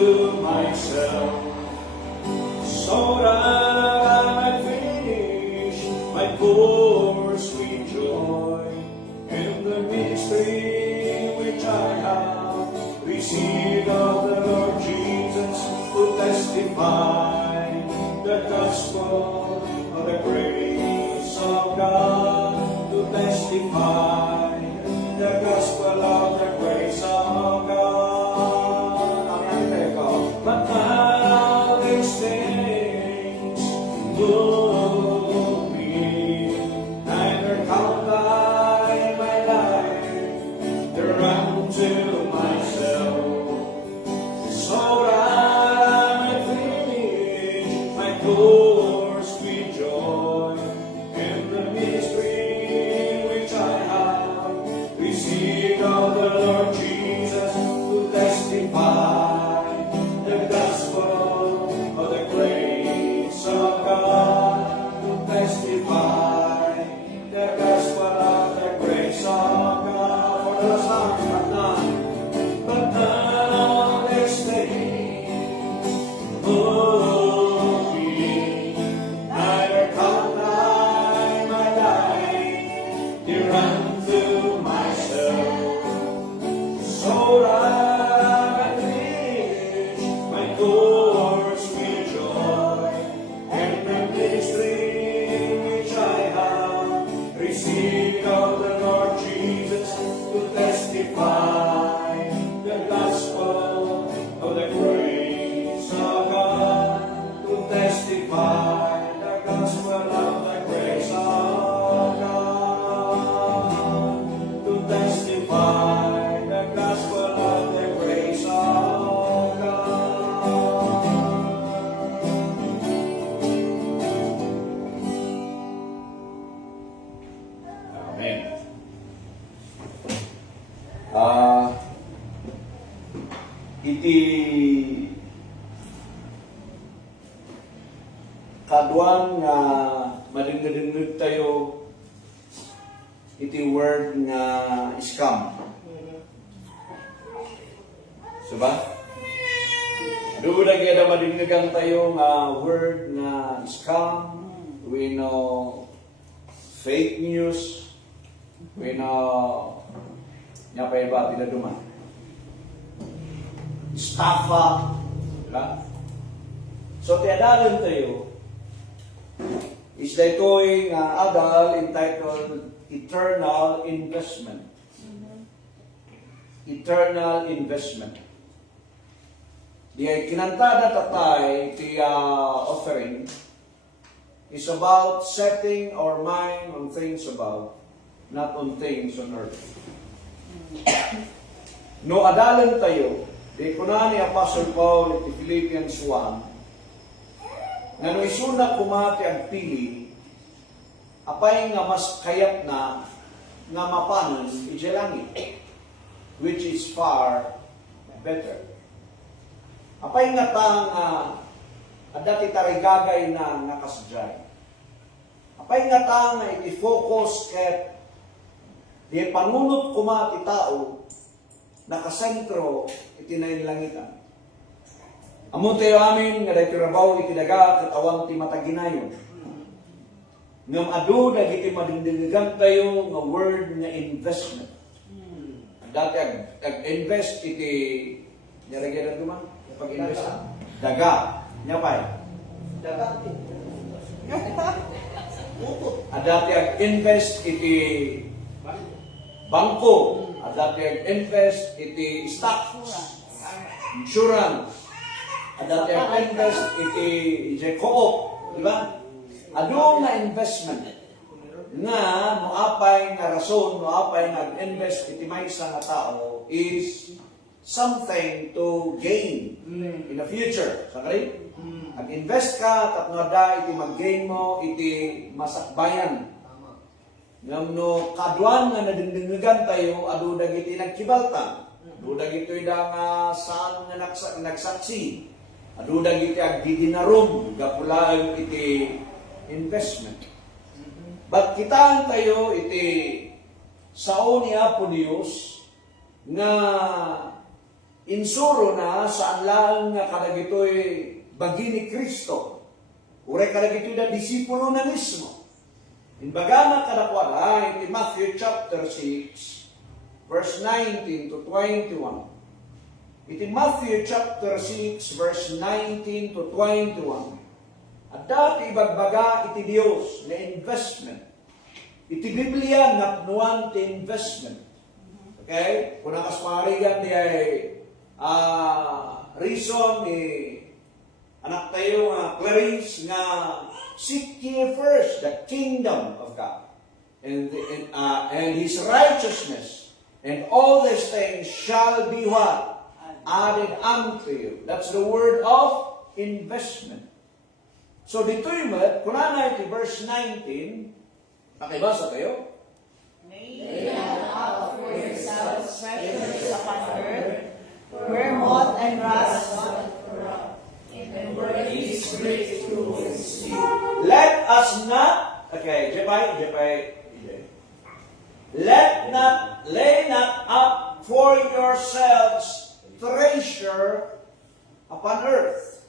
to myself, so that I might finish my course with joy, and the ministry which I have received of the Lord Jesus, to testify the gospel of the grace of God, to testify the gospel of the grace of God. Amen. But now these things move me, neither count I my life, to run to myself, so that I might finish my course with joy, and the ministry which I have received of the Lord Jesus, to testify the gospel of the grace of God, to testify the gospel of the grace of God. For the song, but now this thing move me, neither count I my life, dear unto myself, so that I can finish my course with joy, and the ministry which I have received of the Lord Jesus, to testify the gospel of the grace of God, to testify the gospel of the grace of God, to testify the gospel of the grace of God. Amen. Iti kaduan nga madingdingig tayo iti word nga scam. So ba? Duda gyud madingdigan tayo nga word nga scam. We know fake news. We know nya pa iba tila duman. Estafa, diba? So tiadalan tayo is daytoy nga adal entitled Eternal Investment. Eternal Investment. Di kinantada tatay ti offering is about setting our mind on things above, not on things on earth. No adalan tayo, di kuna ni Apostle Paul iti Philippians 1, nga no isuna kumati ang pili, apay nga mas kayat na nga mapanon iti langit, which is far better. Apay nga tang adati tarigagay na nakasadyay. Apay nga tang iti focus ket di panunot kumati tao nakasentro iti nainlangitan. Amo tayo amin nga dahil trabaho iti daga katawang ti mataginayon. Ngam adu dagiti madingdingigan tayo nga word nga investment. Dati ag-invest iti niragyan na duman pag-invest daga nyapay daga dati ag-invest iti bangko, dati ag-invest iti stocks, insurance, dati ag-invest iti co-op, di ba? Ado nga investment nga moapay nga rason, moapay nga ag-invest iti maysa nga tao is something to gain in the future. Sakali? Ag-invest ka, tapno da iti mag-gain mo, iti masakbayan. Ngam no kaduan nga nadindingan tayo, adu dagiti nagkibaltan. Adu dagiti nga saan nga nagsaksi. Adu dagiti agdidinarum, gapulaan iti investment. But kitaan tayo iti sao ni Apo Dios nga insuro na saan lang nga kadagitoy bagi ni Kristo. Uray kadagitoy na disipulo na mismo. Imbaga na kadakwada, in Matthew chapter 6, verse 19 to 21. Iti Matthew chapter 6, verse 19 to 21. At dati ibagbaga iti Dios na investment. Iti Biblia napnuan ti investment. Okay? Kung nakasmarigan di ay reason ni anak tayo Clarice nga seek ye first the kingdom of God and His righteousness, and all these things shall be what? Added unto you. That's the word of investment. So dito yung kunana iti verse 19, nakibasa kayo? Lay out for yourselves treasures upon earth, where moth and rust doth corrupt, and where thieves break through and steal. Let us not, okay, Jepay. Lay not up for yourselves treasure upon earth,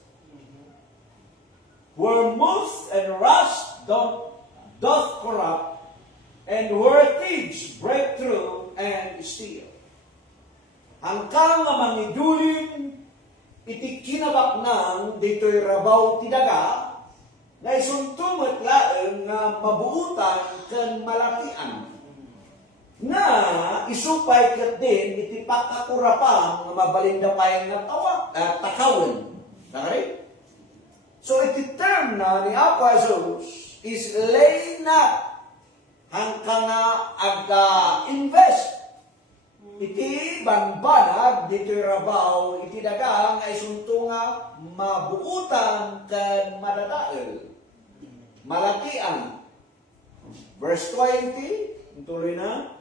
where moth and rust doth corrupt, and where thieves break through and steal. Hangkang nga mangidulin, iti kinabaknang dito'y rabaw ti daga, na isuntumot laeng nga mabuutan ken malakian. Na isupay ket din iti pakakurapang nga mabalindapay nga takawin. Okay? So iti term na ni Apo Jesus is lay not hangkang nga invest. Iti banbanag, dito rabaw, iti daga nga isunto nga mabuutan ken madadael. Malakian. Verse 20, tuloy na.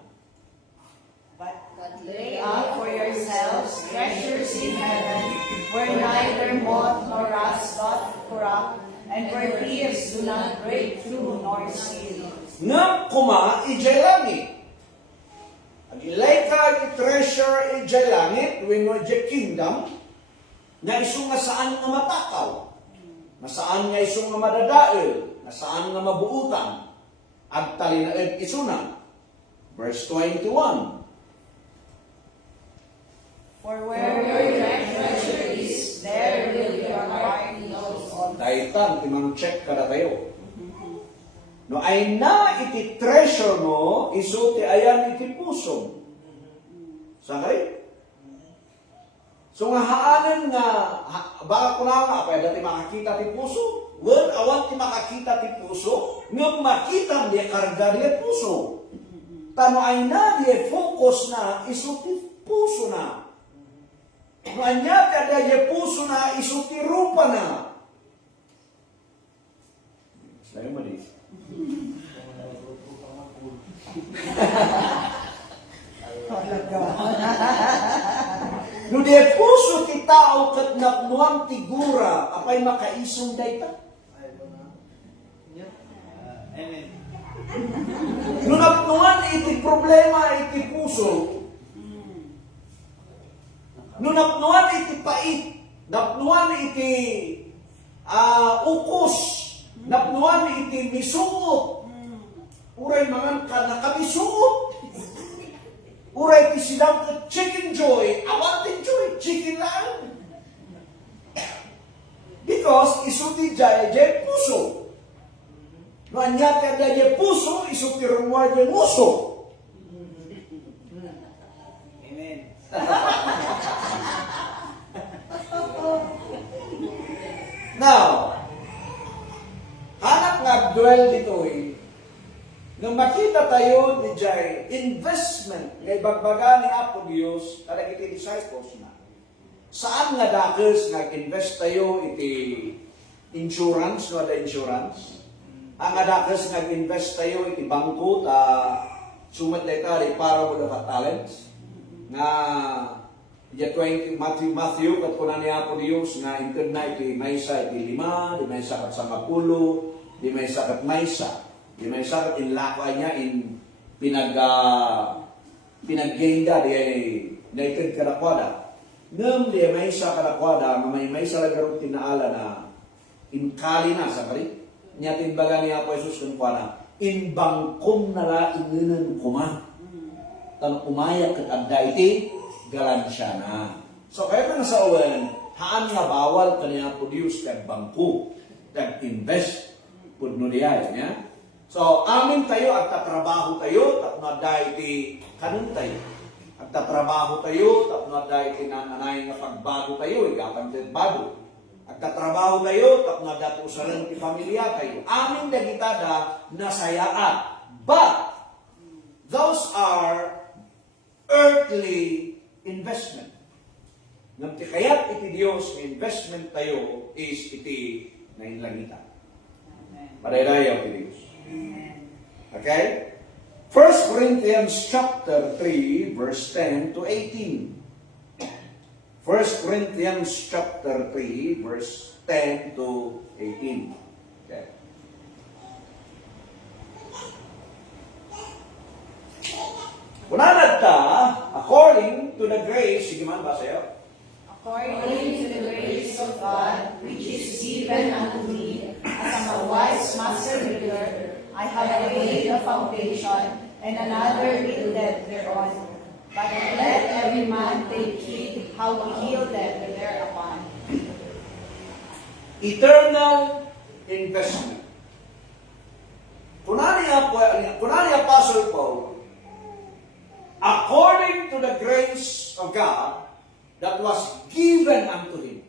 But lay out for yourselves treasures in heaven, where neither moth nor rust doth corrupt, and where thieves do not break through nor steal. Nga kuma ijay langit. Ang ilay ka treasure ijay langit, when ijay kingdom, na iso nga saan nga matakaw, na saan nga iso nga madadael, na saan nga mabuutan, at talinaed iso na. Verse 21. For where your treasure is, there will your heart be also. Daitan, timang check kada tayo. No ay na iti treasure mo, iso ti ayan iti puso. Sakay? So nga haanan nga, baka ko na nga, pwede ti makakita ti puso. Well, awan ti makakita ti puso, nga makita di karga di puso. Tano ay na di focus na, iso ti puso na. No anya kada di puso na, iso ti rupa na. Sayo mo di. No di puso ti tao ket napnuang tigura apay makaisong dayta. Amen. No napnuan iti problema iti puso. No napnuan iti pait, napnuan iti ukos, napnuan iti misuot. Uray mga nakabisuot. Uray ti silang chicken joy, awan din joy, chicken lang. Because isuti jay puso. No anya kada jay puso, isuti rumwa jay muso. Amen. Now, hanap nga dwell dito nung makita tayo ni Jai, investment nga ibagbaga ni Apo Dios kada iti disciples na. Saan nga dakes nga invest tayo iti insurance, no ada insurance? Ang nga dakes nga invest tayo iti bangko ta sumat dayta di para mo dapat talents nga ya 20 Matthew kat kunan ni Apo Dios nga internet iti maysa iti 5, di maysa kat 10, di maysa kat maysa. Di may sakat in lakay niya in pinaggenda di ay naked kadakwada. ngam di may sa kadakwada, may sa lagarong tinaala na inkali na sa kari. Niya timbaga ni Apo Jesus kung kuana, inbangkom na la inginan kuma. Tan umayak kat adda iti, galan siya na. So kaya ka sa uwan, haan nga bawal kaniya produce kag bangko, kag invest, pudno diya, ya? So, amin tayo at tatrabaho tayo, tapno dahil iti kanun tayo. At tatrabaho tayo, tapno dahil iti nananay nga pagbago tayo, ikapagdad bago. At tatrabaho tayo, tapno dato sa rin iti pamilya tayo. Amin dagitada nasayaan. But, those are earthly investment. Nang kayat iti Diyos, investment tayo is iti nainlangitan. Padaydayaw iti Diyos. Okay? 1 Corinthians chapter 3, verse 10 to 18. 1 Corinthians chapter 3, verse 10 to 18. Okay. Kunanad ta, according to the grace, sige man ba sa'yo? According to the grace of God, which is given unto me, as a wise master builder, I have laid a foundation, and another buildeth thereon. But let every man take heed how he buildeth thereupon. Eternal investment. Kunani Apostle Paul, according to the grace of God that was given unto him.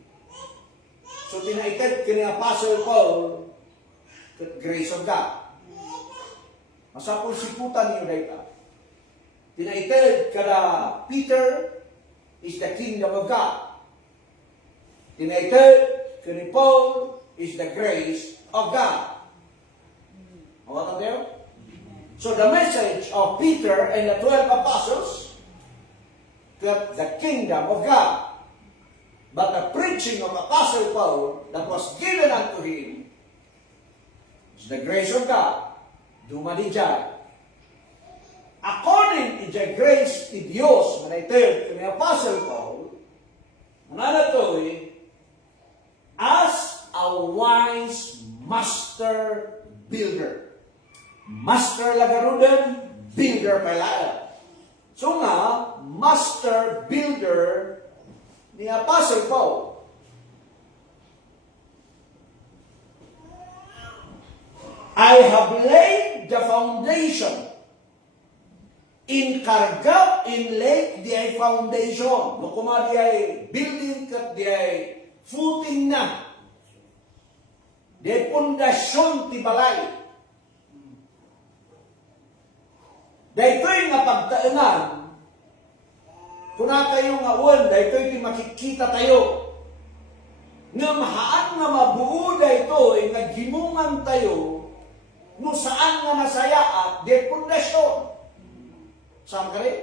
So tinaited kini Apostle Paul the grace of God. Masapul siputan niyo dayta. Tinaited kada Peter is the kingdom of God. Tinaited kini Paul is the grace of God. Mawatan tayo? So the message of Peter and the 12 apostles, the kingdom of God. But the preaching of Apostle Paul that was given unto him is the grace of God. Dumadijay. According to the grace of Diyos, manaytid kami Apostle Paul, mananatoy, as a wise master builder. Master lagarudan, builder pala. So nga, master builder ni Apostle Paul. I have laid the foundation. In kargap, in lake, di ay foundation. Nukuma di ay building kat di ay footing na. Di ay pundasyon ti balay. Dahito'y nga pagtaanan, kuna tayo nga uwan, dahito'y ti makikita tayo. Nga mahaan nga mabuo dahito'y nga gimungan tayo, no saan nga nasayaat, di pundasyon. Saan ka rin?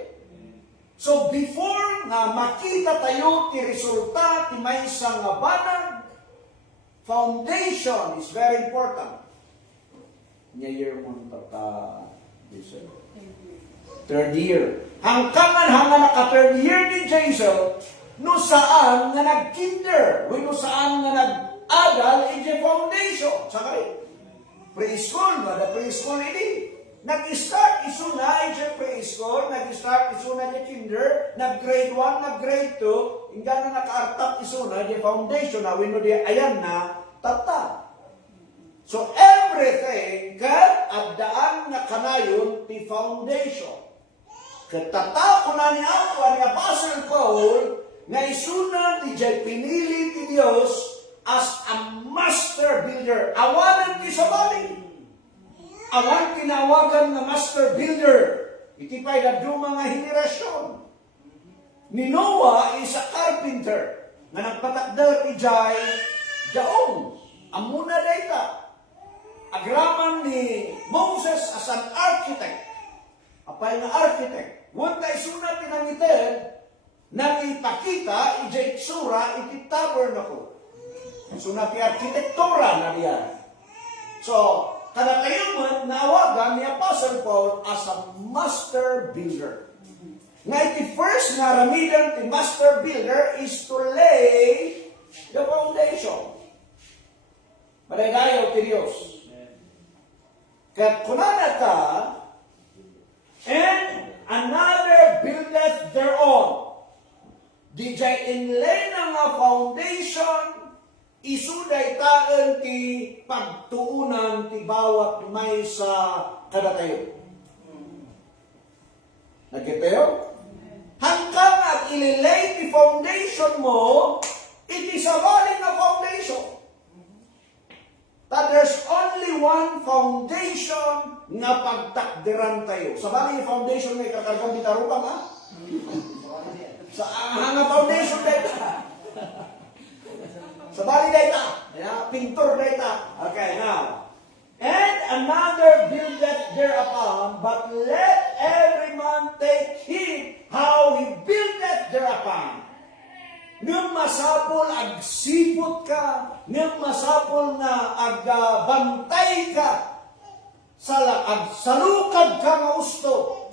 So before nga makita tayo ti resulta, ti may isang nga banag, foundation is very important. Year mo third year. Hangkangan naka-third year ni Jason, no saan nga nag-kinder, no saan nga nag-agal, ije foundation. Saan ka rin? Preschool, mada preschool ini. Nag-start isuna, ije preschool, nag-start isuna, ije kinder, nag-grade 1, nag-grade 2, hingga na naka-artap isuna, ije foundation, na wino di ayan na, tata. So everything, kat abdaan na kanayon, ti foundation. Katata ko na ni ako, ni Apostle Paul, nga isuna ti jay pinili ti Dios as a master builder. Awanan ti sa bali. Awan tinawagan na master builder. Iti pa'y dadyo mga henerasyon. Ni Noah is a carpenter nga nagpatakder ijay daong. Amuna dayta. Agraman ni Moses as an architect. Apay nga architect. Wanta isuna tinangitin nang ipakita ijay tsura iti tabernacle. Suna ti arkitektura na diyan. So, kada kayo man naawagan ni Apostle Paul as a master builder. nga iti first nga ramidan ti master builder is to lay the foundation. Madagayaw ti Diyos. Kat kunana ta, and another buildeth thereon. Di jay inlay na nga foundation, isuday taan ti pagtuunan ti bawat may sa kadatayo. Nagkitayo? Hanggang at ililay ti foundation mo, iti sabali nga foundation. That there's only one foundation nga pagtakdiran tayo. Sabali yung foundation may kakargang bitarupang, ha? Sa nga foundation dito. Sabali dito. Pintor dito. Okay, now. And another buildeth thereupon, but let every man take heed how he buildeth thereupon. Nang masapol agsipot ka, nang masapol nga agbantay ka, agsalukad ka nga usto.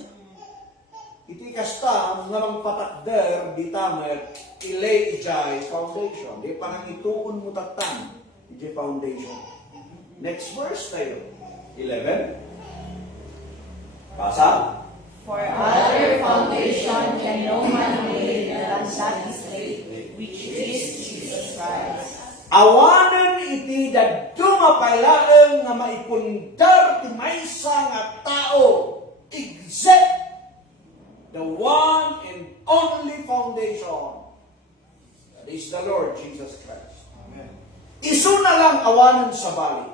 Iti kasta nga mang patakder di tamer ilay ijay foundation. Di parang ituon mo tatan ijay foundation. Next verse tayo. 11. Basa. For other foundation can no man lay than that is laid, which is Jesus Christ. Awanan iti dadto mapailaeng nga maipundar ti maysa nga tao, except the one and only foundation. That is the Lord Jesus Christ. Amen. Isu na lang awanan sa bali.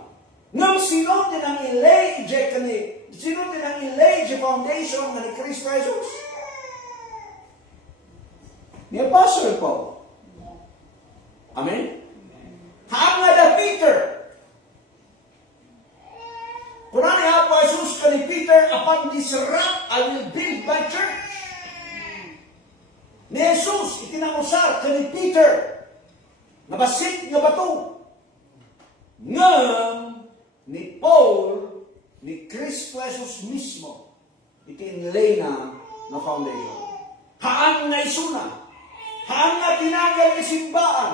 Ngam sino tinang ilay ije kani, sino tinang ilay ije foundation nga ni Kristo Jesus? Ni Apostle Paul. Amen? Haang nga da Peter. Kuna ni Apo Jesus ka ni Peter, upon this rock I will build my church. Ni Jesus, itinangusar ka ni Peter, nabasit nga bato. Ngam, ni Paul, ni Kristo Jesus mismo, itinlay na foundation. Haan nga isuna, haan nga tinagal ni simbaan,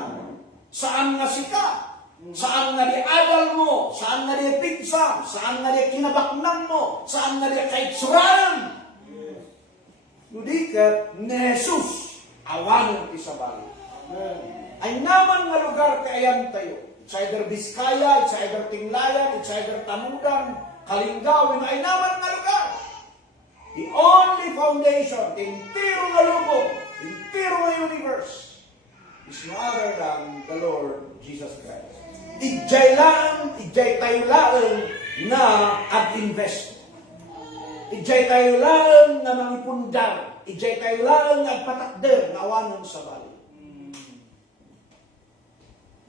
saan nga sika, saan nga di adal mo, saan nga di pigsam, saan nga di kinabaknan mo, saan nga di kaitsuranan. Nudikat ni Jesus, awanan ti sabali. Ay naman nga lugar kaayam tayo. It's either Biskaya, it's either Tinglayan, it's either Tamudan, Kalingawin, ay naman nga lugar. The only foundation, entero nga lubog, entero nga universe, is no other than the Lord Jesus Christ. Ijay tayo lang na ad-invest. Ijay tayo lang na mangipundar. Ijay tayo lang na patakder na awanan sa bali.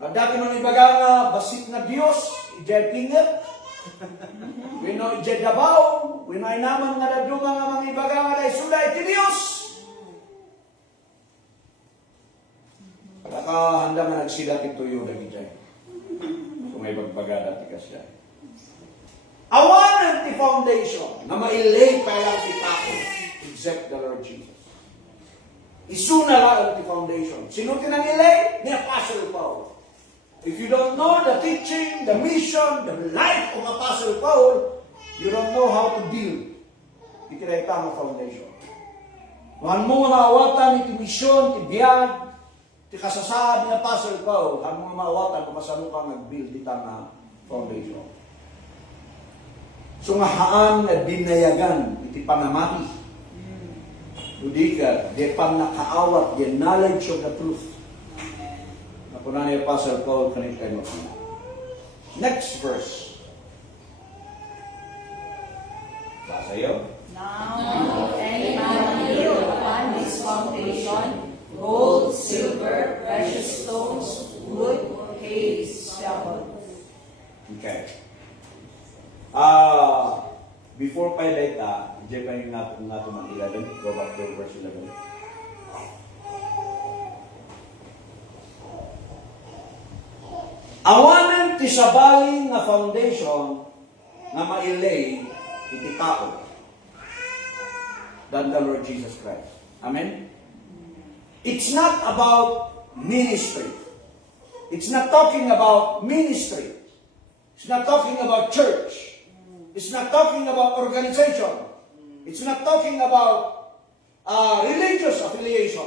Dati man ibaga nga basit na Dios, ijay tinget. Wino ijay dabaw, wino ay naman nga dadunga nga mga ibaga nga day suday ti Dios. Nakahanda nga nagsidat ituyo na ijay. Kung may bagbaga dati ka siya. Awanan ti foundation na mailay pa lang ti tao except the Lord Jesus. Isuna lang ti foundation. Sino tinangilay? Ni Apostle Paul. If you don't know the teaching, the mission, the life of Apostle Paul, you don't know how to build iti nga foundation. Kung mo nga maawatan iti mission, iti biyag, iti kasasaad ni Apostle Paul, ang mga maawatan kung masano ka nag-build iti nga foundation. So nga haan nga dinayagan iti panamati. Hindi ka, di pang nakaawat, the knowledge of the truth. Kuna ni Apostle Paul kanita mo. Next verse. Sasayo. Now, if any man build upon this foundation, gold, silver, precious stones, wood, hay, stubble. Okay. Before pa data, diyan pa yung nga ito 11. Go back to verse 11. Awanan ti sabali nga foundation nga mailay iti tao than the Lord Jesus Christ. Amen? It's not about ministry. It's not talking about ministry. It's not talking about church. It's not talking about organization. It's not talking about religious affiliation.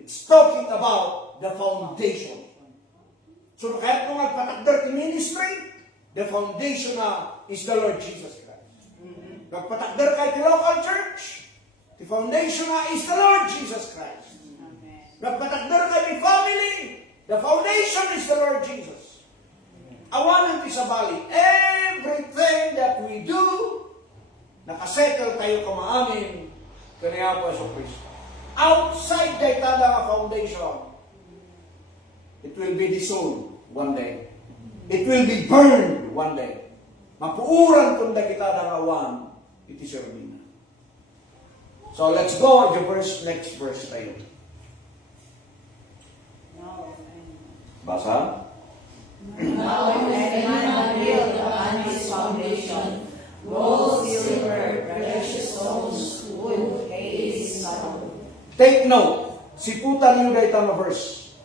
It's talking about the foundation. So kahit kung magpatakder ti ministry, the foundation is the Lord Jesus Christ. Magpatakder kahit ti local church, the foundation is the Lord Jesus Christ. Magpatakder kahit ti family, the foundation is the Lord Jesus. Awanan ti sa bali, everything that we do, nakasettle tayo kumaamin kaniya po sa Kristo. Outside the itada foundation, it will be dissolved one day. It will be burned one day. Mapuuran kung da kita awan, it is your mina. So let's go to next verse tayo. Basa? Now when any man build upon his foundation, gold, silver, precious stones, wood, hay, stubble. Take note. Siputan niyo dahil tama verse.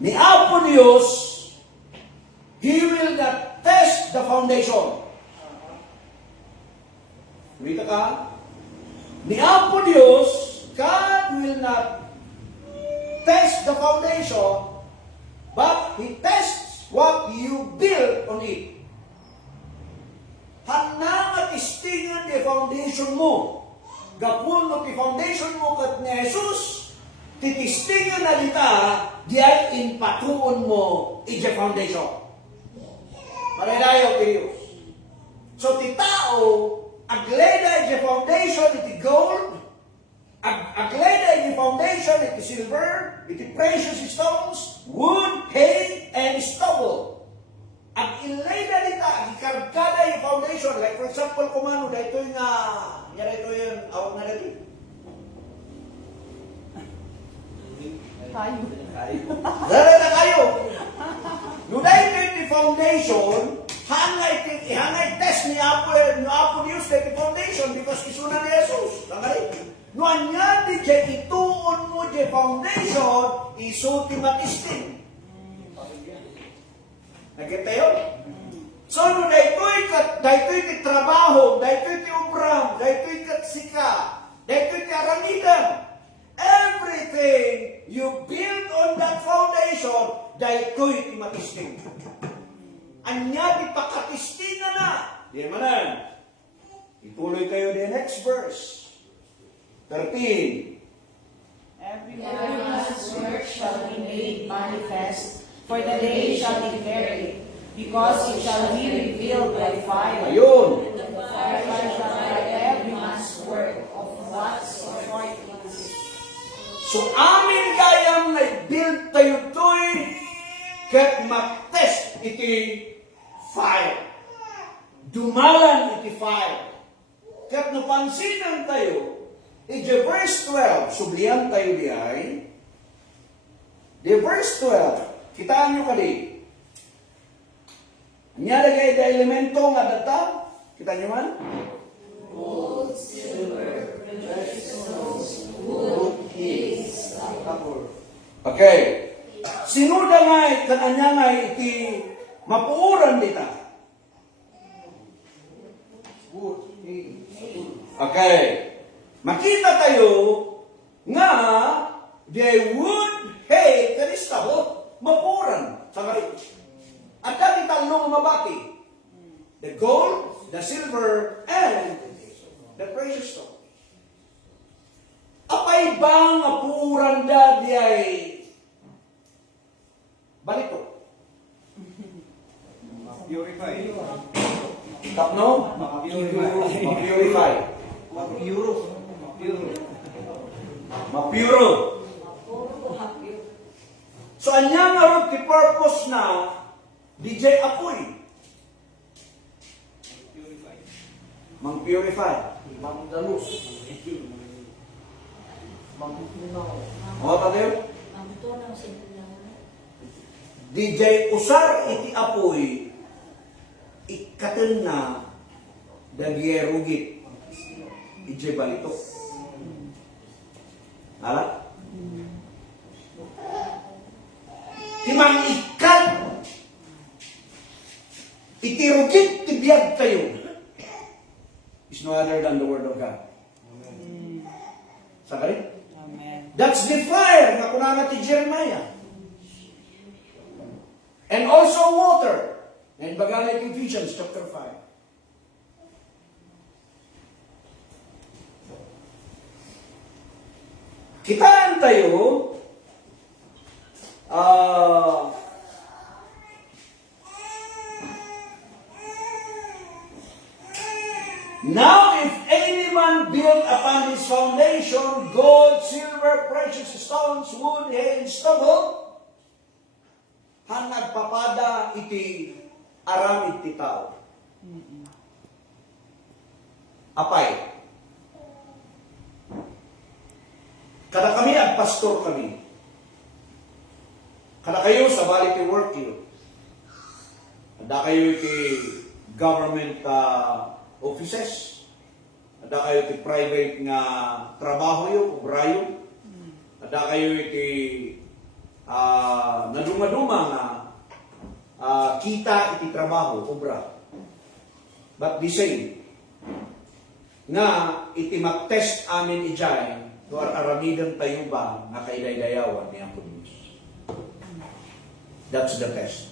Ni Apo Diyos, He will not test the foundation. Kumita ka? Ni Apo Diyos, God will not test the foundation, but He tests what you build on it. Hanang at istingan di foundation mo. Gapun mo ti foundation mo kat ni Jesus, titistingan na dita, di ay inpatuon mo iti foundation. Pagadayo, Diyos. So ti tao, agleda iti foundation iti gold, agleda iti foundation iti silver, iti precious stones, wood, hay, and stubble. Ang inlay na dita, ikargada yung foundation. Like for example, kumano, dito yung awag na dito. Dara na kayo. No dahil yung foundation, hangay test ni Apo Diyos na yung foundation because isuna ni Jesus. Langay. No anyan di dyan ituon mo dyan foundation, isuti matisting. Nakita yun? So, no, dahito'y ti trabaho, dahito'y ti ubram, dahito'y katsika, dahito'y ti arangitan. Everything you build on that foundation, dahito'y ti matisting. Anya, di pakatistingan na. Di manan. Ituloy kayo the next verse. 13. Every man's work shall be made manifest, for the day shall declare it, because it shall be revealed by fire. Ayun. And the fire shall try every man's work of what sort it is. So, amin kayang nag-build tayo to'y kat matest iti fire. Dumalan iti fire. Kat napansinan tayo, iti verse 12, sublihan tayo di ay, di verse 12, kitaan nyo kadi. Anya lagay da elemento nga data. Kita nyo man? Gold, silver, precious stones, wood, hay, stubble. Okay. Sinuda nga kananya nga iti mapuuran dita. Okay. Makita tayo nga the wood, hay, kanistahot, mapuuran sa karit. At dati talong mabati. The gold, the silver, and the precious stone. Apay bang apuran da di ay balito? Purify. Tapno? Ma-purify. Puro. Ma-puro. So, anya nga ron ti purpose na DJ apoy. Purify. Mang-purify. Mangdalus. O, tayo? DJ usar iti apoy ikatan na dagierugit. DJ balito. Ala? Timang ikat, itirugit, tibiyag tayo, is no other than the Word of God. Sakari? Amen. That's the fire na kunana ti Jeremiah. And also water. And bagalay in Ephesians chapter 5. Kitaan tayo, now if any man build upon his foundation gold, silver, precious stones, wood, hay, and stubble, han nagpapada iti aramid ti tao. Apay. Kada kami at pastor kami. Kada kayo sa balik ti work yun. Kada kayo iti government offices. Kada kayo iti private nga trabaho yun, obrayo. Kada kayo iti naduma-duma nga kita iti trabaho, obra. But the same, nga iti mag-test amin ijay, no aramidan tayo ba nga kaidaydayawan ni Apo Diyos. That's the test.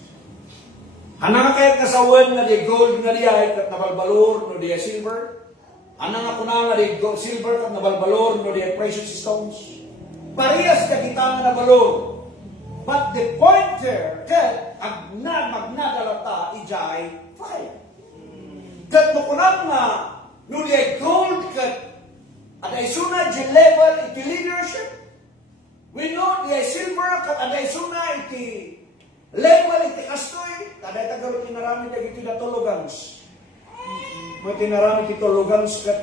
Hana nga kayat kasawan nga di gold nga di ay kat nabalbalor no di ay silver. Hana nga kuna nga di gold, silver kat nabalbalor no di ay precious stones. Parehas ka kita nga nabalor. But the point there, kat magnadalata ijay fire. Kat nukunang nga no di ay gold kat aday suna di level iti leadership. We know di ay silver kat aday suna iti level iti kastoy. Aday tagaro tinarami dagiti datulogans. Mo tinarami ti tulogans kat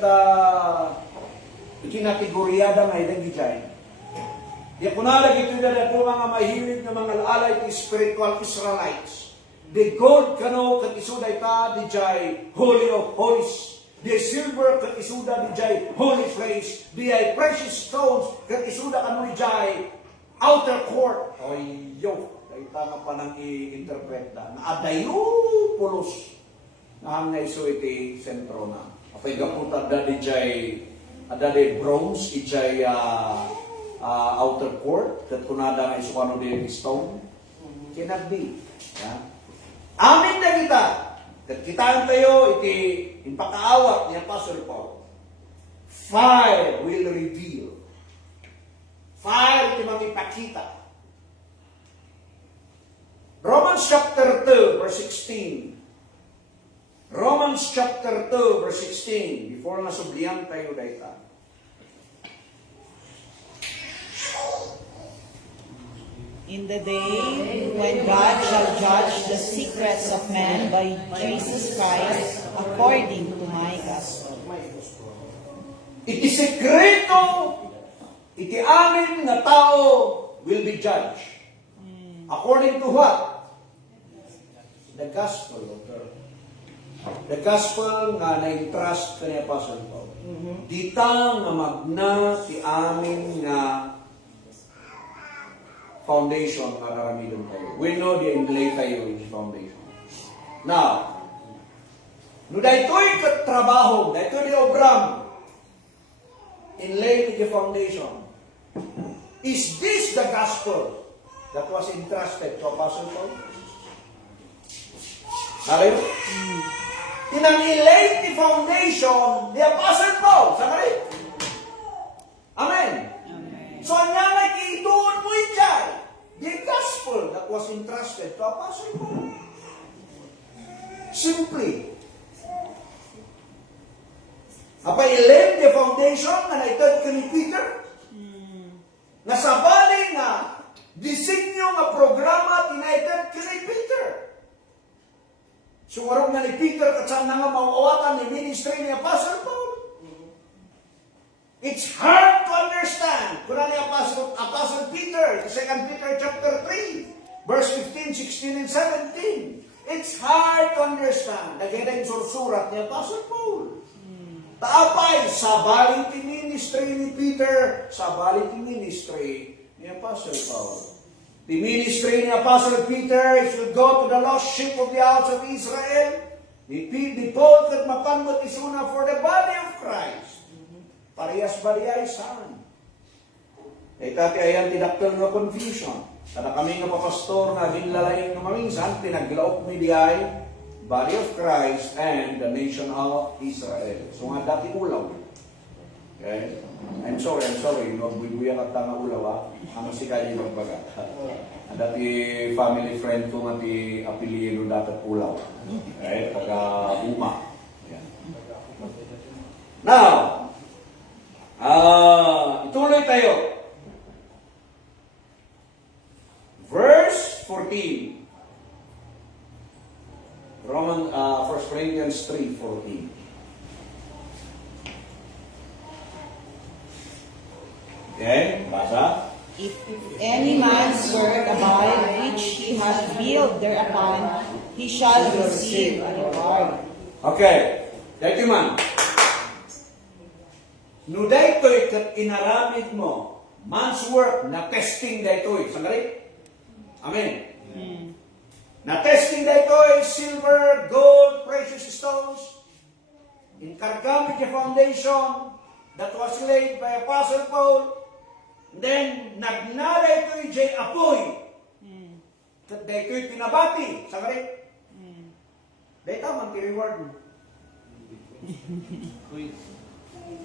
iti natiguriada nga idang gijay. Di kunala gito na po mga mahilig na mga alay ti spiritual Israelites. The gold kano kat isuday ta di jay holy of holies. The silver kat isuda di jay holy place. The precious stones kat isuda kano di jay outer court. Oy yo, dahil tama pa nang i-interpret na. Adayo pulos na ang naiso iti sentro na. Apay gaputa da di jay adade bronze di jay outer court kat kunada nga isukano di stone. Cannot be. Yeah? Amin na kita. Kat kitaan tayo, iti impakaawat ni Apostle Paul. Fire will reveal. Fire iti mangipakita. Romans chapter 2, verse 16. Romans chapter 2, verse 16. Before nasublihan tayo dayta. In the day when God shall judge the secrets of man by Jesus Christ according to my gospel. Iti sekreto, iti amin na tao will be judged. According to what? The gospel. The gospel nga na-entrust ka ni Apostle Paul. Dita nga magna ti amin nga foundation nga naramidon tayo. We know the inlay tayo in foundation. Now, no daytoy kat trabaho, daytoy di obram, inlay the foundation. Is this the gospel that was entrusted to Apostle Paul? Nariyo? Tinang-ilay the foundation ni Apostle Paul. Sakari? Amen. So, nga nga kiituon mo ijay, the gospel that was entrusted to Apostle Paul. Simply. Apa ilay the foundation na naitad ka ni Peter? Nasabali nga, disenyo nga programa tinaitad ka ni Peter. So, warong nga ni Peter at saan nga mauawatan ni ministry ni Apostle Paul. It's hard to understand. Kuna ni Apostle Peter, 2 Peter chapter 3, verse 15, 16, and 17. It's hard to understand. Nagkita yung sursurat ni Apostle Paul. Taapay, sabali ti ministry ni Peter, sabali ti ministry ni Apostle Paul. The ministry ni Apostle Peter should go to the lost sheep of the house of Israel. Ni Paul kat mapanmot isuna for the body of Christ. Parehas-bariyay saan. Tati ayan tinaktal na confusion. Kada kami nga papastor nga ginlalaing numaminsan, tinaglaok mi diay body of Christ and the nation of Israel. So nga dati ulaw. Okay? I'm sorry. Magbubuya ka nga ulaw ha. Ano si kayo magbaga. Dati family friend ko nga ti apelyido dapat ulaw. Okay? Taga Uma. Ayan. Now, ituloy tayo. Verse 14. Roman 1 Corinthians 3:14. Okay, basa. If any man's word abide, which he hath built thereupon, he shall receive a reward. Okay, dahil man. No daytoy kat inaramid mo, man's work na testing daytoy. Sandali. Amen. Na testing daytoy, silver, gold, precious stones, inkargamit yung foundation that was laid by Apostle Paul. Then, nagnara ito'y jay apoy. Kat daytoy pinabati. Sandali. Dahil tamang ti-reward mo.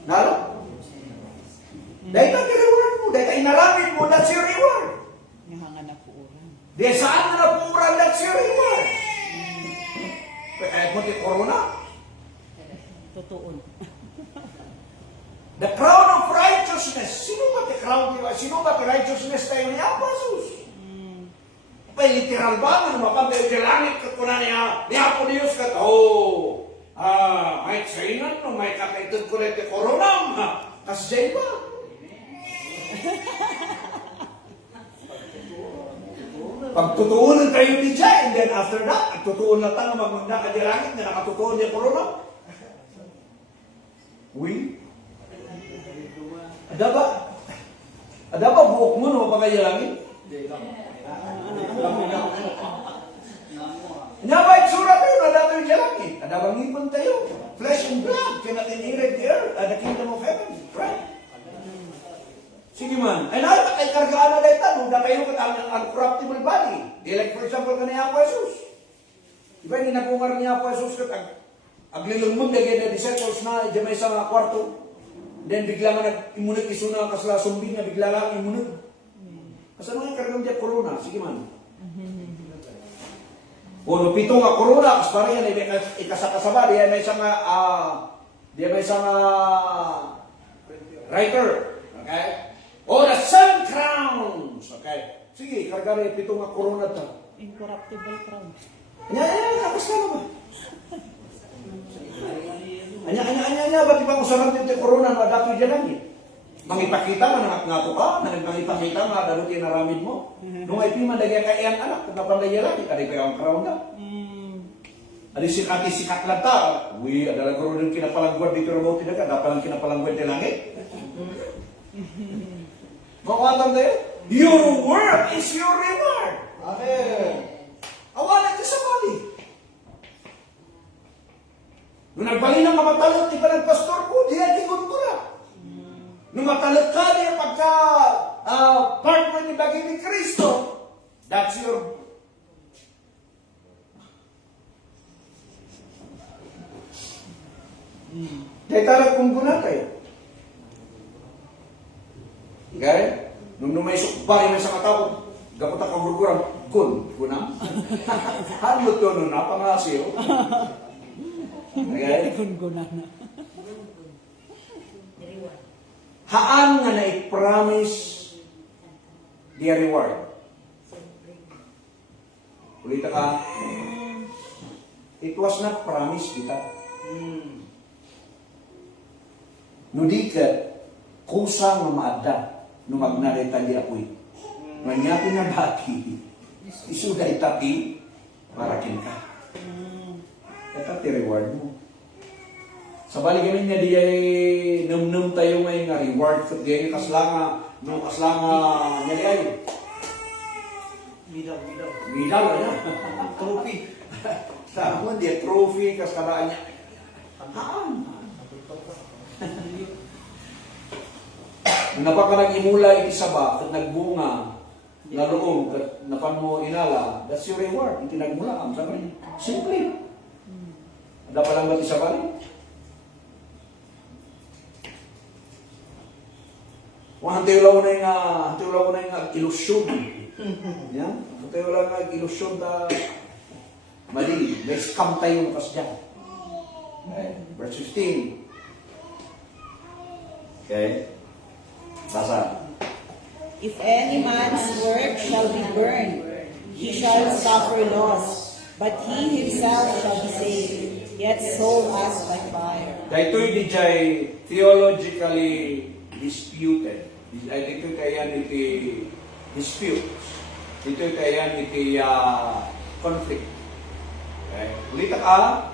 Nalo? Dahil tamang ti-reward mo. Dahil inaramid mo, that's your reward. Nga na po uran. Di saan na napuran, that's your reward. Kahit mo ti corona. Totoo. The crown of righteousness. Sino ba ti crown? Sino ba ti righteousness tayo ni Apasus? Pa literal ba? Ano mapantay di langit kat kuna niya ni Apo Diyos kat may tsainan no, may kakaitag ko rin ti corona. Kas jay ba? Pagtutuunan tayo ni Jay, and then after that, tutuun na tayo magmagna ka di langit na nakatutuon ni corona. Uy? Ada ba buhok mo no pagkaya langit? Nya ba itsura tayo na dato yung langit? Ada bang ngipon tayo? Flesh and blood cannot inherit the earth, the kingdom of heaven. Right? Sige man. Ay kargaan na dahil tanong, na kayo katang uncorruptible body. Like for example, kanina Apo Jesus. Diba yung napungar niya Apo Jesus katang aglilungmod na gaya na disciples na dyan may isang kwarto. Then bigla nga nag-imunag isuna kasla sumbi nga bigla lang imunag. Kasi ano yung kargang dyan corona? Sige man. O no, pito nga corona, kasi parang yan, ikasakasaba, diyan may isang writer. Okay? O the seven crowns. Okay? Sige, karga rin, pito nga corona ta. Incorruptible crown. Kamusta naman? Anya, ba't ibang usaran din corona na dato dyan lang eh? Mangipakita nga nga ka, mangipakita nga dalo tinaramid mo. Nung ay piman lagyan ka iyang anak, kung napalagyan lang, kadi pa yung crown na. Adi sikat lang ta. Uy, adalang ko rin kinapalangguan dito na mo tinaga, dapalang kinapalangguan din langit. Makawatam tayo? Your work is your reward. Amen. Awalan ka sa bali. Nung nagbali ng mamatalot, di ba nagpastor ko, di ay tingon ko na. Nung matalot ka niya pagka part mo ni bagay ni Kristo, that's your... Dahil talag kung guna kayo. Okay? Nung numaysok ba yung sa katapon, gaputa ka gurgurang, gunam. Hanot ko nun, napangasiyo. Okay? Gun-gunan na. Haan nga na i-promise the reward. Ulita ka, it was not promised kita. Nudikat, kusa nga maada, numagnarita di apoy. Manyatin na bati, isuday tapi, parakin ka. Ito ti reward mo. Sa bali kami niya di ay num tayo ngayon nga reward ko di ay kaslanga no kaslanga niya di ay Bidaw. bidaw na trophy. Sa mo di trophy kaskaraan niya. Haan. Napakarang imula iti saba ket nagbunga na loob ket napan mo inala, that's your reward. Iti nagmula am sa kanya. Simple. Ada pa lang ba iti saba? Hantayo lang ko na yung ilusyon. Yan. Hantayo lang nga ilusyon na mali. May scam tayo kas dyan. Okay. Verse 15. Okay. Basa. If any man's work shall be burned, he shall suffer loss, but he himself shall be saved, yet sold as by fire. Dahito'y di jay theologically disputed. Dito kayan iti disputes. Dito kayan iti conflict. Okay? Ulita ka.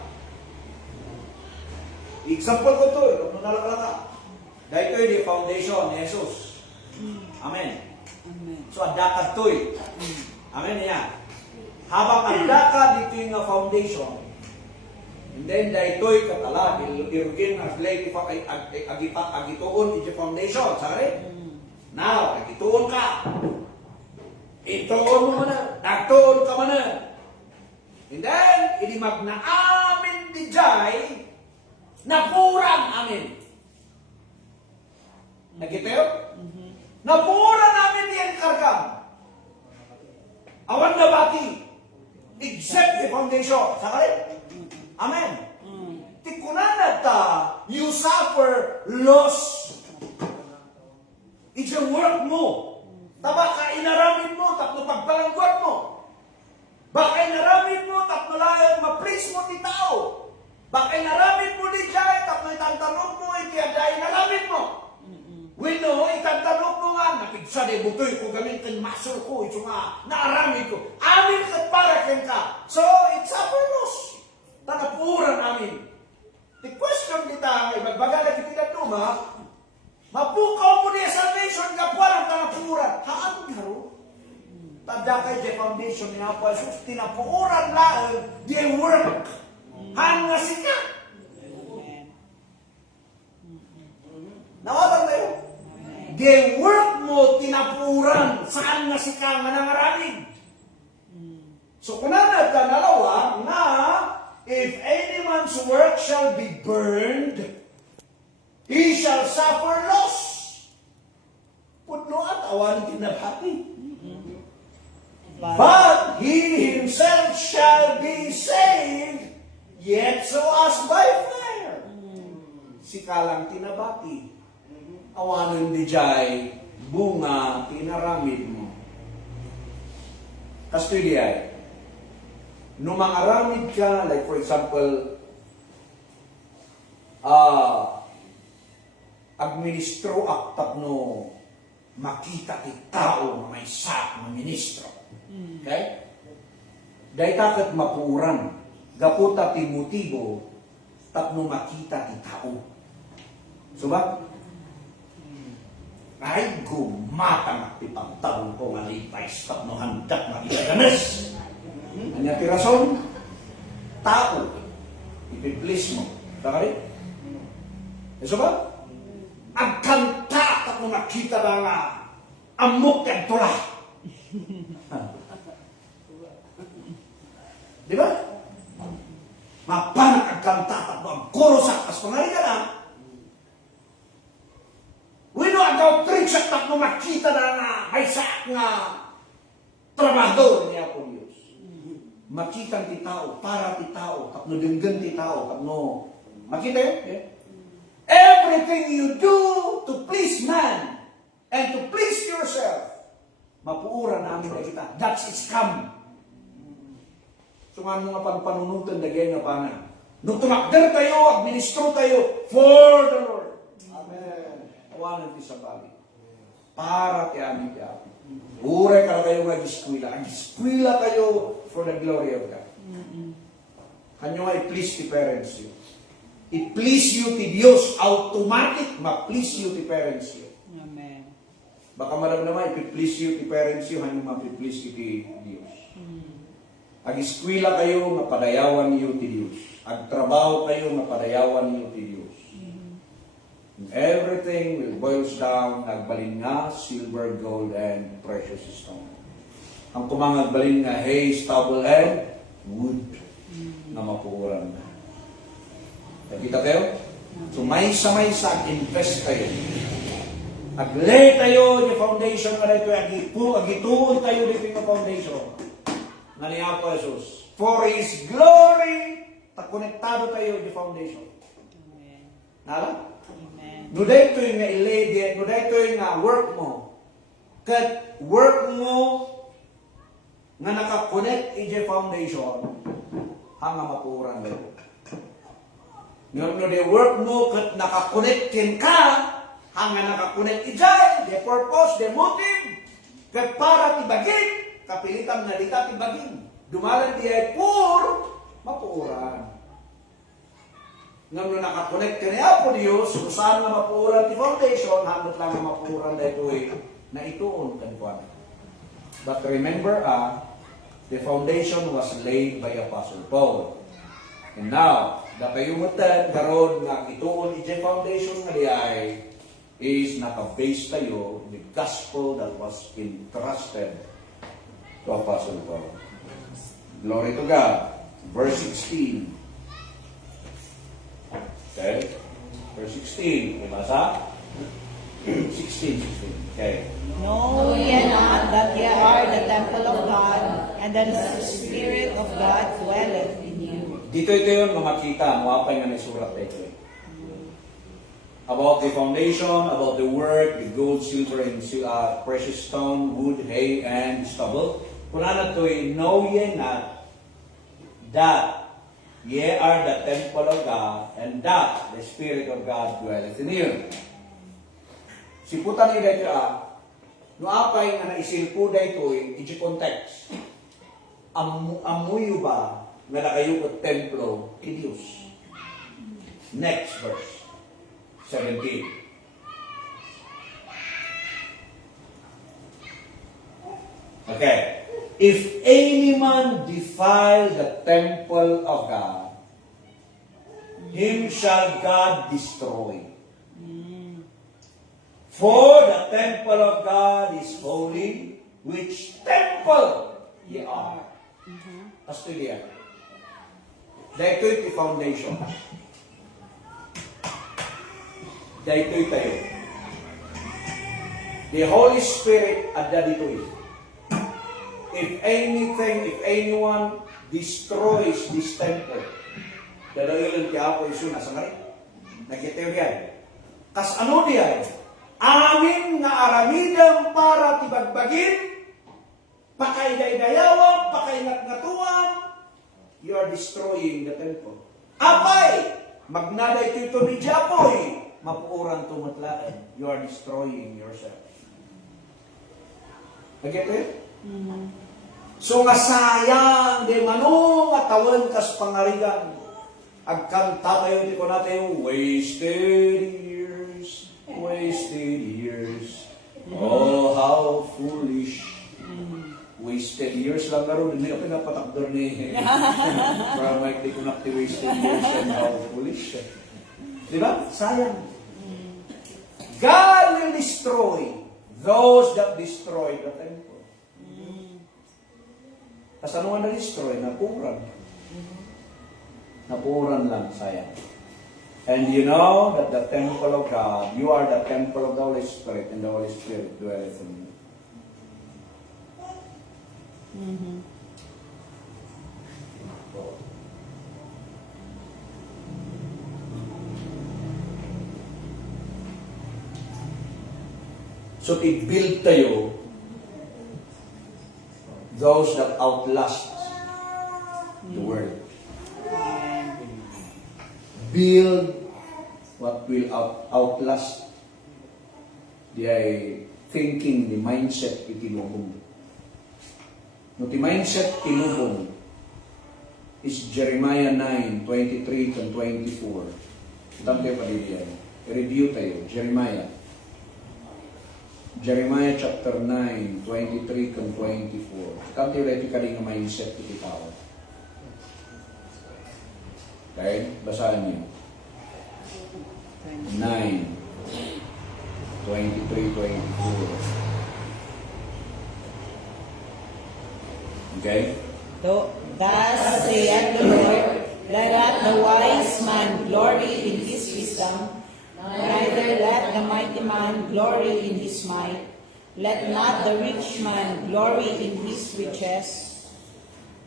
Example ko to. Kung nalaka. Dahito'y di foundation ni Jesus. Amen. So adakad to eh. Amen niya. Habang adakad dito yung foundation, and then dahito'y katala, irugin as late agituon iti foundation. Sorry? Now, agituon ka. Ituon mo na. Nagtuon ka man na. And then, ini magnaamin di jay, napuran amin. Nagitayo? Napuran namin di ang karkam. Awan na bati. Except the foundation. Sakali? Amen. Tikunan na ta, you suffer loss. It's yung work mo. Baka inaramin mo, tapno pagpalangguat mo. Baka inaramin mo, tapno lang ma-please mo ti tao. Baka inaramin mo di jay, tapno itantanong mo, itiyaday inaramin mo. We know, itantanong mo nga, napigsa de butoy ko, gamitin muscle ko, ito nga, naaramin ko. Amin ka para ka. So, it's suffer loss. Tanapuran amin. The question kita, ibagbaga na kita duma, mapukaw mo niya salvation, kapwalang tanapuran. Haan nga ro? Tada kay the foundation niya po, Jesus, tinapuran lang, they work. Haan nga sika. Nawatan tayo? They work mo, tinapuran, saan nga sika nga nangaramig. So, kung na nalawa, na, if any man's work shall be burned, he shall suffer loss. Pudno at awan tinabati. But he himself shall be saved, yet so as by fire. Sikalang tinabati. Awanan di jay, bunga, tinaramid mo. Kastoy di ay. Nung mangaramid ka, like for example, administro aktat no makita ti tao na may sak na ministro. Okay? Dahil takot mapuran, gaputa ti motibo, tapno makita ti tao. So ba? Ay gumatang at ipagtarong ko nga lipay tapno handak na isaganas. Anya ti rason? Tao. Ipiplis mo. Takari? So ba? Agkanta at nung nakita na nga amok kag tula. Di ba? Mapanak agkanta at nung kurosak as pangari ka na. Wino agaw triksak at nung nakita na nga may sak nga trabador niya po Diyos. Makitang ti tao, para ti tao, tapno denggan ti tao, tapno makita yun? Okay? Everything you do to please man and to please yourself, mapuuran namin na kita. That's its come. So nga mga panunutan na gaya nga panan. Nung tumakder tayo, administro tayo for the Lord. Amen. Awanan ti sa bali. Para ti amin ti amin. Uray ka kayo nga giskwila. Giskwila kayo for the glory of God. Kanyo nga i-please ti parents you. i-please you ti Dios, automatic ma-please you ti parents you. Amen. Baka maramdaman, i-please you ti parents you, hanyang ma-please you ti Dios. Ag-eskwela kayo, mapadayawan niyo ti Dios. Ag-trabaho kayo, mapadayawan niyo ti Dios. Everything will boils down, nagbalin nga, silver, gold, and precious stone. Ang kumangagbalin nga, hay, stubble, and wood na mapuuran na. Nakita kayo? So may sa invest kayo. Aglay tayo yung foundation nga dito, agituon tayo dito yung foundation. Nga ni Apo Jesus. For His glory, konektado tayo yung foundation. Amen. Nala? Amen. No dito yung nga ilay, no dito yung nga work mo. Kat work mo nga nakakonect ije foundation, hanga mapuran dito. No the work mo kat nakakonectin ka, hanga nakakonect ijay, the purpose, the motive, kat para tibagin, kapilitan na dita tibagin. Dumalan di ay mapuuran. Ngam no nakakonect ka niya po Diyos, kung saan na mapuuran ti foundation, hanggat lang na mapuuran na ito na ituon kankuan. But remember, the foundation was laid by Apostle Paul. And now, napayumutan karon nga ituon ije foundation nga diay is naka-base tayo the gospel that was entrusted to Apostle Paul. Glory to God. Verse 16. Okay? Verse 16. Ibasa? 16. Okay. Know ye not that ye are the temple of God, and that the Spirit of God dwelleth in you. Dito ito yung makita, muapay nga may surat na ito. About the foundation, about the work, the gold, silver, and precious stone, wood, hay, and stubble. Kuna na ito, know ye not that ye are the temple of God, and that the Spirit of God dwelleth in you. Siputan ni dito no apay nga naisilpo dito iti context. Amuyo ba nga nakayo ket templo ti Dios? Next verse 17. Okay. If any man defile the temple of God, him shall God destroy. For the temple of God is holy, which temple ye are. Pasto diyan. Dahito iti foundation. Dahito tayo. The Holy Spirit adda dito. If anyone destroys this temple, dalawilan ti Apo Isu nasa ngari. Nakita yun yan. Kas ano diyan? Amin nga aramidang para tibagbagin, pakay-daydayawan, pakay-ngat-ngatuan, you are destroying the temple. Apay! Magnaday ito ni Japoy, mapuuran tumatlaan. You are destroying yourself. Nag-get it? So nga sayang, di manong atawan kas pangarigan. Agkanta tayo, di ko natin, wasted years. Wasted years. Oh, how foolish. Wasted years lang na rin. Hindi ako pinapatakdor ni para Mike di ko nakti wasted years and how foolish. Diba? Sayang. God will destroy those that destroy the temple. Tapos ano nga na-destroy? Napuran. Napuran lang. Sayang. And you know that the temple of God, you are the temple of the Holy Spirit, and the Holy Spirit dwelleth in you. So, i-build tayo those that outlast the world. Build what will outlast the thinking, the mindset itinubong. No, the mindset tinubong is Jeremiah 9:23 and 24. Tante pa din yan. I-review tayo. Jeremiah. Jeremiah chapter 9, 23 and 24. Tante ulit ka rin may set iti tao. Okay? Basahan niyo. 9, 23, 24. Okay? Thus saith the Lord, let not the wise man glory in his wisdom, neither let the mighty man glory in his might. Let not the rich man glory in his riches,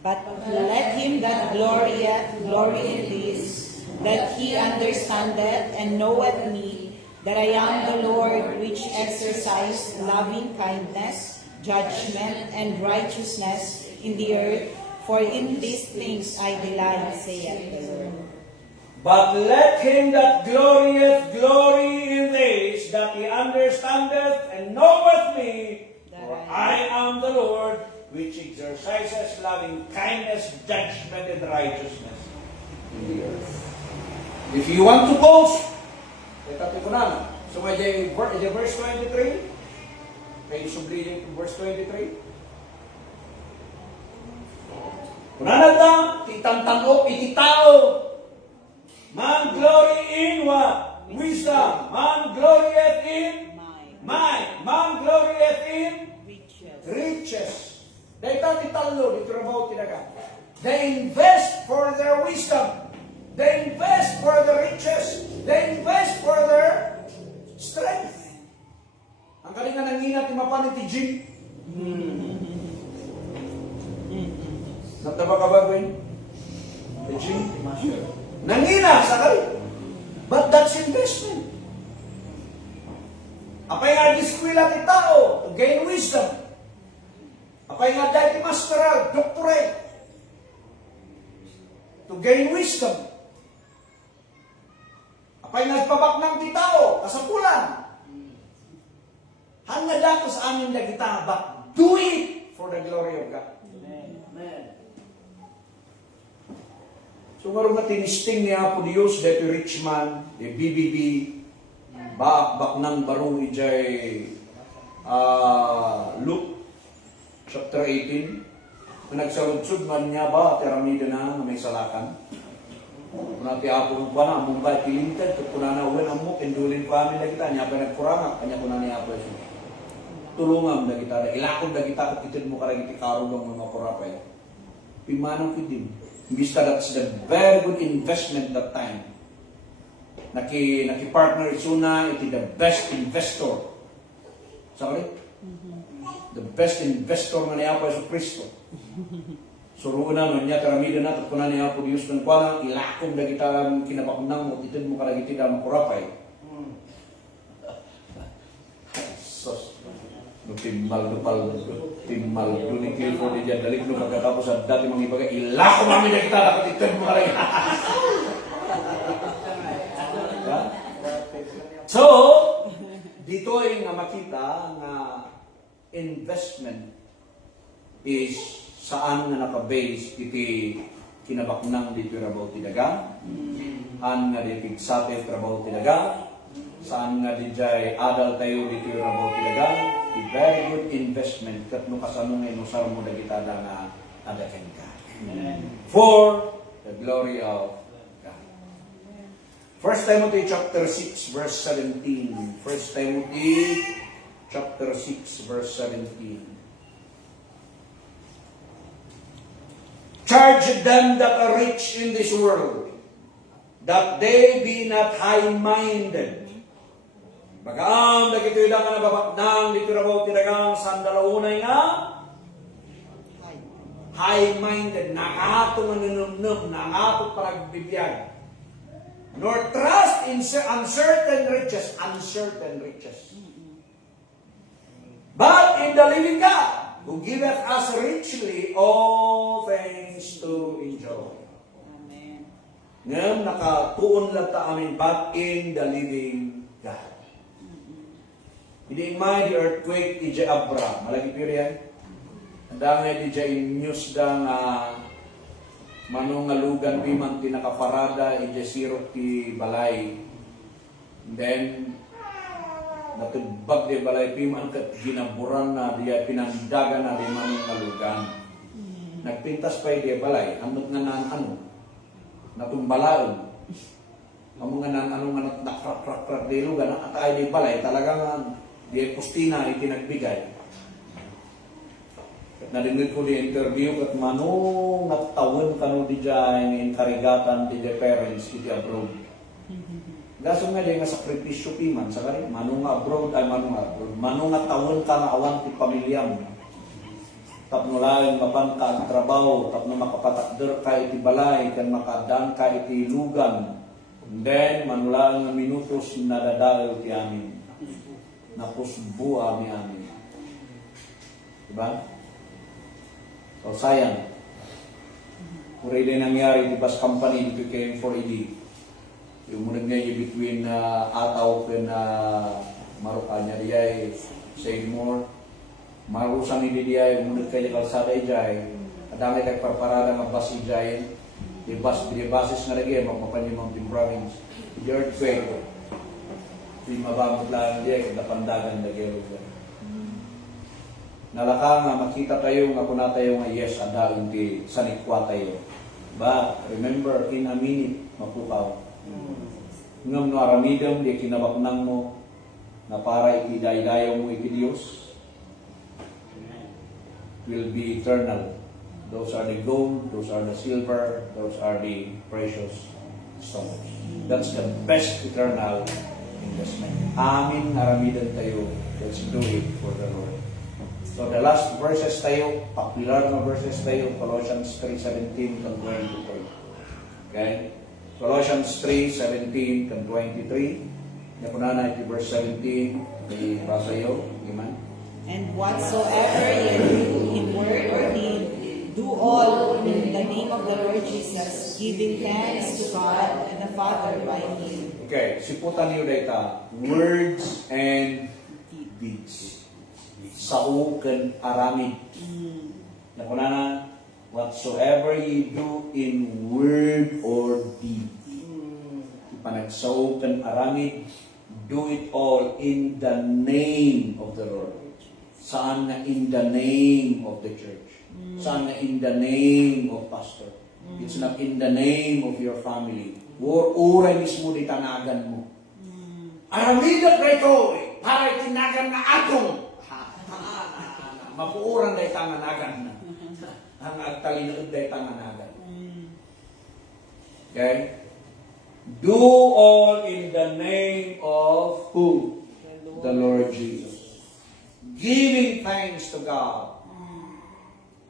but let him that glorieth glory in this, that he understandeth and knoweth me, that I am the Lord which exercise loving kindness, judgment, and righteousness in the earth, for in these things I delight, saith the Lord. But let him that glorieth glory in this, that he understandeth and knoweth me, for I am the Lord, which exercises loving kindness, judgment, and righteousness in the earth. If you want to boast, ito ko na. So, may verse 23. May subli yung verse 23. Kunanad lang, titantangop, iti tao. Man glory in what? Wisdom. Man glorieth in might. Man glorieth in riches. Dahil titalo, dito rabaw tinaga. They invest for their wisdom. They invest for the riches. They invest for their strength. Ang kalinga nanginat ni mapanit ni Jim. Nataba ka ba, Gwen? The Jim? Nangina sa kalit. But that's investment. Apay nga diskwila ti tao to gain wisdom. Apay nga dahil ti masteral, doctorate to gain wisdom. Apay nga pabaknang ti tao, kasapulan. Hanga dato sa amin na kita, but do it for the glory of God. Amen. So nga nga tinisting niya po Diyos, dito rich man, the BBB, bak ng barong ijay Luke chapter 18. Kung nagsaludsud man niya ba, teramida na may salakan. Kung natin ako ba na, Mumbai pilinted, kung na uwan ang muk, indulin pa amin na kita, niya pa nagkurangak, kanya kung na niya po siya. Tulungam na kita, ilakong na kita, kapitid mo karang itikarong ng mga kurapay. Pimanang kitin. Imbista that's the very good investment that time. Naki-partner isuna, iti the best investor. Sorry? The best investor nga niya po sa Kristo. Suruan na niya karamida na, tapos na niya po Diyos ng kuwanang, ilakong na kita kinabakunang mo, titid mo karagiti na makurapay. Sos. Timbal duning Clifford di dyan dalik no pagkatapos sa dati mga ibaga ilako mami na kita nakatitid mo karagiti. So, dito ay nga makita nga investment is saan nga naka-base iti kinabaknang di trabaho tinaga, an nga di pigsate trabaho tinaga, saan nga di jay adal tayo di trabaho tinaga, a very good investment kat no kasanong inusar mo na kita nga adakan ka. For the glory of God. 1 Timothy chapter 6 verse 17. 1 Timothy chapter 6 verse 17. Charge them that are rich in this world, that they be not high-minded. Bagaam, nagito ilang nga nababaknang, dito na po tinagang sandalaunay nga, high-minded, nangato nga ninunum, nangato paragbibiyag. Nor trust in uncertain riches. But in the living God, who giveth us richly all things to enjoy. Amen. Ngayon, nakatuon lang ta amin, but in the living God. Hindi may the earthquake, ija abra. Malagi pero yan. Ang dami di dya in news da nga manong ngalugan piman tinakaparada ijesirot ti balay. And then, natubag di balay piman kat ginaburan na diya pinandagan na di manong ngalugan. Nagpintas pa di balay, anot nga naan ano, natumbalaon. Ang mga naan ano nga nakrak-krak di lugan, at ay di balay, talagang di postina itinagbigay. Narinig ko di interview kat manong natawin kano di dyan in karigatan di the parents di abroad. Gaso nga di nga sakripisyo piman sa kari manong abroad ay manong abroad. Manong natawin ka na awan ti pamilyam. Tapno laing mapan ka ang trabaho, tapno makapatakder ka iti balay, kan makadaan ka iti lugan. And then manulaan nga minutos nadadaal ti amin. Napusbo amin. Diba? So, sayang. Puri din nangyari di bus company dito kay M4ED. Yung munag ngayon between Ataw and Marukanya diyay, Seymour. Marusan ni diyay, munag kayo kalsada diyay. Adami kay parparada ng bus diyay. Di basis nga lagi, magpapanyo Mountain Province. The earthquake. Di mabamot lang diyay, kadapandagan lagi. Nalaka nga makita tayo nga kuna tayo nga yes ada hindi sanikwa tayo. But remember in a minute mapukaw. Ngam no aramidam di kinabaknang mo na para ikiday-dayaw mo iti Diyos will be eternal. Those are the gold, those are the silver, those are the precious stones. That's the best eternal investment. Amin aramidan tayo. Let's do it for the Lord. So the last verses tayo, popular na verses tayo, Colossians 3:17 and 23. Okay? Colossians 3:17 and 23. Napunana iti verse 17, ibasa yun. Amen? And whatsoever ye do in word or deed, do all in the name of the Lord Jesus, giving thanks to God and the Father by Him. Okay, siputan niyo data, words and deeds. Sao ken aramid. Nakunana, whatsoever ye do in word or deed. Ipanagsaw ken aramid, do it all in the name of the Lord. Saan na in the name of the church? Saan na in the name of pastor? It's not in the name of your family. Uray mismo di tanagan mo. Aramid at ito, para itinagan na atong. Mapuuran day tanganagan na. Ang agtalinood day tanganagan. Okay? Do all in the name of who? The Lord Jesus. Giving thanks to God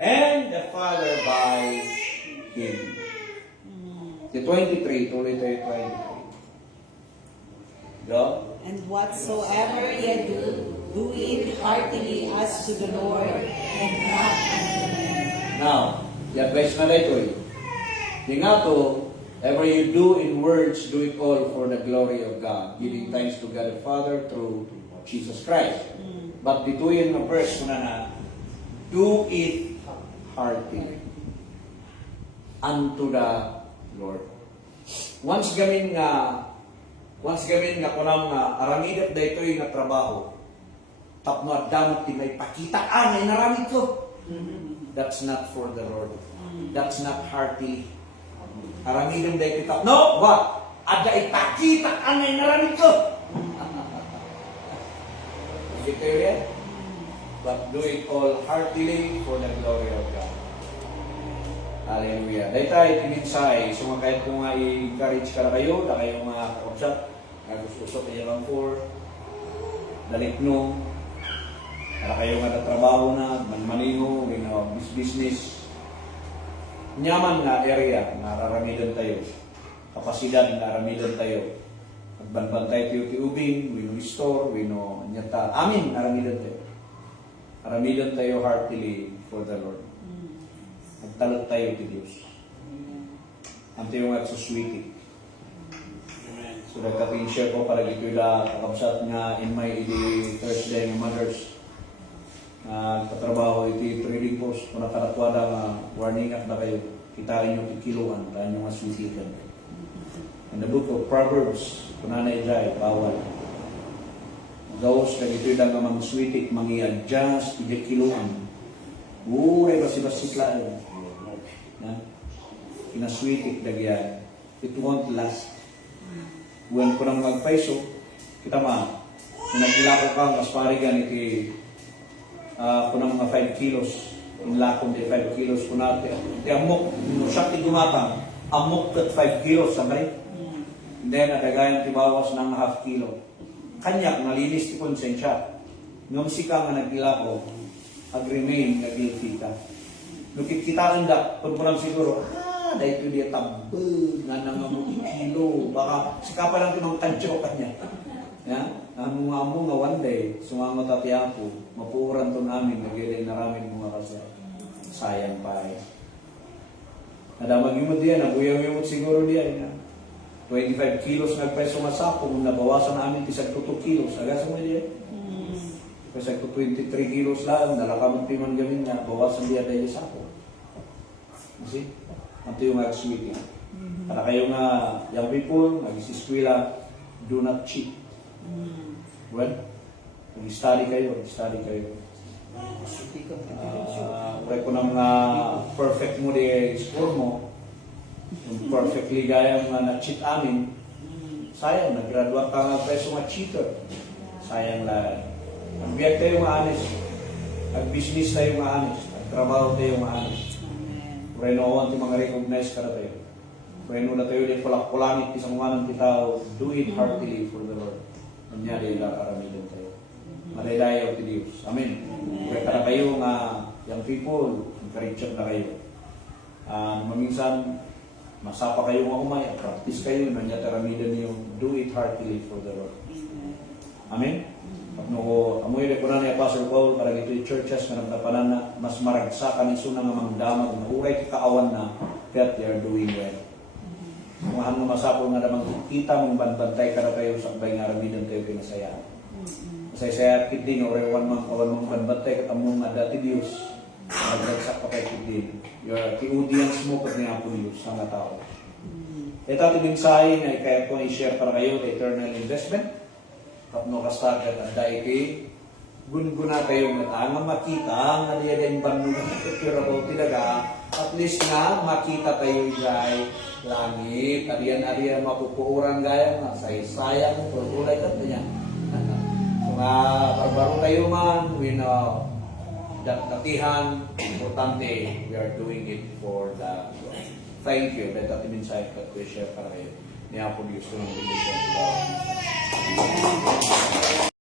and the Father by Him. The 23, tuloy tayo 23. Go. And whatsoever ye do it heartily as to the Lord and not unto men. Now, i-advise na ito eh. Di nga to, ever you do in words, do it all for the glory of God, giving thanks to God the Father through Jesus Christ. But dito yun na verse na do it heartily unto the Lord. Once gamin nga kunang aramidat da ito'y nga trabaho, tapno at damot di may pakitaan ay naramid ko. That's not for the Lord. That's not heartily. Aramidam da ito'y tapno, what? Ada ipakitaan ay naramid ko. Is it clear? But do it all heartily for the glory of God. Hallelujah. Dahil tayo tininsay, so kahit kung nga i-encourage ka na kayo, na kayong mga kakapsat, nagusok kayo lang for, dalikno, na kayo nga na trabaho na, manmaningo, business, nyaman na area, nararamidan tayo, kapasidad, nararamidan tayo, magbanbantay tayo tiubing, we know store, we know nyata, amin, nararamidan tayo. Nararamidan tayo heartily for the Lord. Magtalot tayo ti Diyos. Ang tayo nga suswiti. So nagka-share ko para dito ila kakabsat nga in my Thursday ng mothers. Katrabaho iti trading post kung nakarakwada nga warning at na kayo. Kitain nyo kikiluan, kaya nyo nga susikan. In the book of Proverbs, kunanay dyan, bawal. Gawas na ito lang ang mga switik, mangi-adjust, kikiluan. Uray, basi-basi lang. Kinaswitik dagyan. It won't last. Buwan ko nang magpaiso, kita nagilako ka, mas parigan iti kunang mga 5 kilos. Inlakon di 5 kilos ko natin. Iti amok, siya ti gumatang, amok kat 5 kilos, sabay. And then, nadagayan ti bawas ng half kilo. Kanyak, nalinis ti konsensya. Ngamsi ka nga nagilako, ag-remain, nag-guilty ka. Nukit-kitaan da, pagpunang siguro, dahil ito diya tabag, nga nangamok kilo, baka sika pa lang tinong tansyo ka niya. Ang mga amo nga one day, sumangot at yapo, mapuran to namin, nagilay na ramin mga kasi. Sayang pa eh. Nadamag yung mo diyan, nabuyang-yumot siguro diyan. 25 kilos nagpreso nga sapo, nabawasan namin tisag 2 kilos. Agas mo diyan? Kasi 23 kilos lang, nalakamot piman gamin niya, bawasan diya dahil sapo. See? Ito yung mag-sweet yan. Para kayo nga, young people, mag-isiskwila, do not cheat. Well, mag-study kayo. Kaya ko ng perfect mo di score mo, yung perfectly gaya nga na-cheat amin, sayang, nag-graduate ka nga preso nga cheater. Sayang lang. Ang-biyag tayo nga honest. Ang-business tayo nga honest. Ang-trabaho tayo nga honest. Renowan ti mga recognize ka na tayo. Reno na tayo din pulak-pulangit isang manang kitao, do it heartily for the Lord. Nangyari lang karamihan tayo. Malalayaw ti Diyos. Amen. Kaya ka na kayo nga, young people, encourage na kayo. Maminsan, masapa kayo nga umay, practice kayo, nangyataramidon niyo, do it heartily for the Lord. Amen. No, amoy ko na ni Apostle Paul para dito yung churches na nagtapanan na mas maragsakan iso na nga mangdamag na uray kakaawan na that they are doing well. Mahan mo masapol nga namang kita mong banbantay ka na kayo sa bay nga ramidan kayo pinasayaan. Masaya-saya kit din, oray awan mong banbantay katamong nga dati Diyos. Nagdagsak pa kay kit din. Your audience mo pag nga po Diyos sa mga tao. Ito ating mensahe na kaya ko i-share para kayo the eternal investment. Kapno kastagat at daiki, gun-guna kayo nga makita nga niya din banong securable talaga, at least nga makita tayo jay langit, ariyan mapupuuran gaya nga, sayang, tululay kat niya. So nga, barbaro tayo man, datihan, importante, we are doing it for the Lord. Thank you. That ating mensahe kat ko i-share para kayo. Niya po Diyos ko ng benediction.